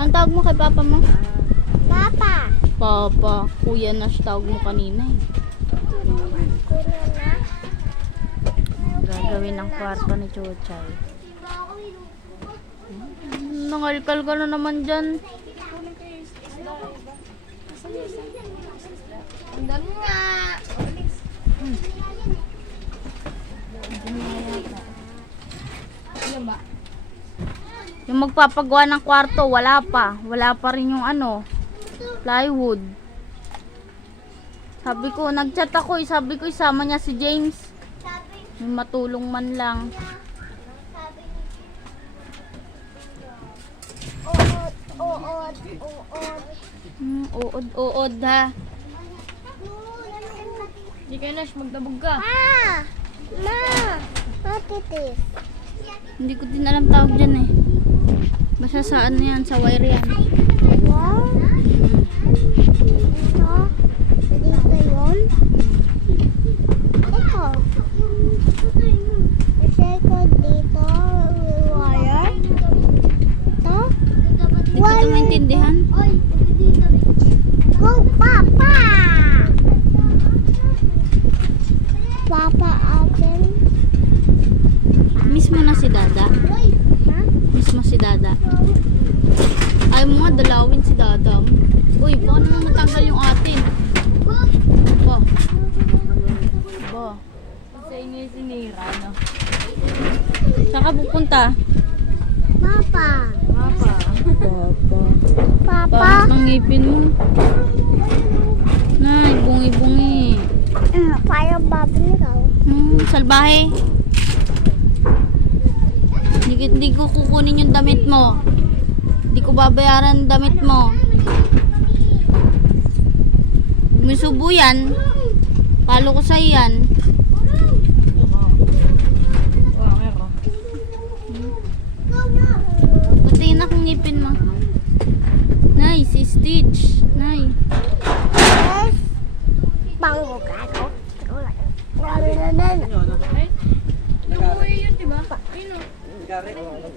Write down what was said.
Ang tawag mo kay papa mo? Papa. Papa. Kuya na siya tawag mo kanina eh. Gagawin ng kwarto ni Chuchay. Nangalkal ka na naman dyan. Ang dami nga. Ano ba? Yung magpapagawa ng kwarto, wala pa. Wala pa rin yung ano, plywood. Sabi ko, nagchat ako eh. Sabi ko, isama niya si James. Yung matulong man lang. Uod. Uod ha. Hindi ka na, magdabog ka. Ma! What it is? Hindi ko din alam tawag dyan eh. Basta sa ano yan, sa wire yan. Wow. Ito. Dito yun. Ito. Kasi ko dito. Wire. Ito. Hindi ko ito maintindihan. Go, Papa! Papa open. Miss mo na si Dada. Ha? Miss mo si Dada. Ayaw mo nga dalawin si Dada. Uy, baka naman matanggal yung atin. Ba. Ba. Sa inyo sinira, no? Saan ka pupunta? Papa. Papa. Papa. Papa. Bakit ang ngipin mo? Nay, bungi-bungi. Parang bubble daw. Salbahe. Hindi ko kukunin yung damit mo. Hindi ko babayaran yung damit mo. May subo yan. Palo ko sa'yo yan. Wow, meron. Patingin akong ngipin mo. Nay, si Stitch. Nay. Yes. Bango ka ako. Ay, nabuhay yun, diba? Ayun o.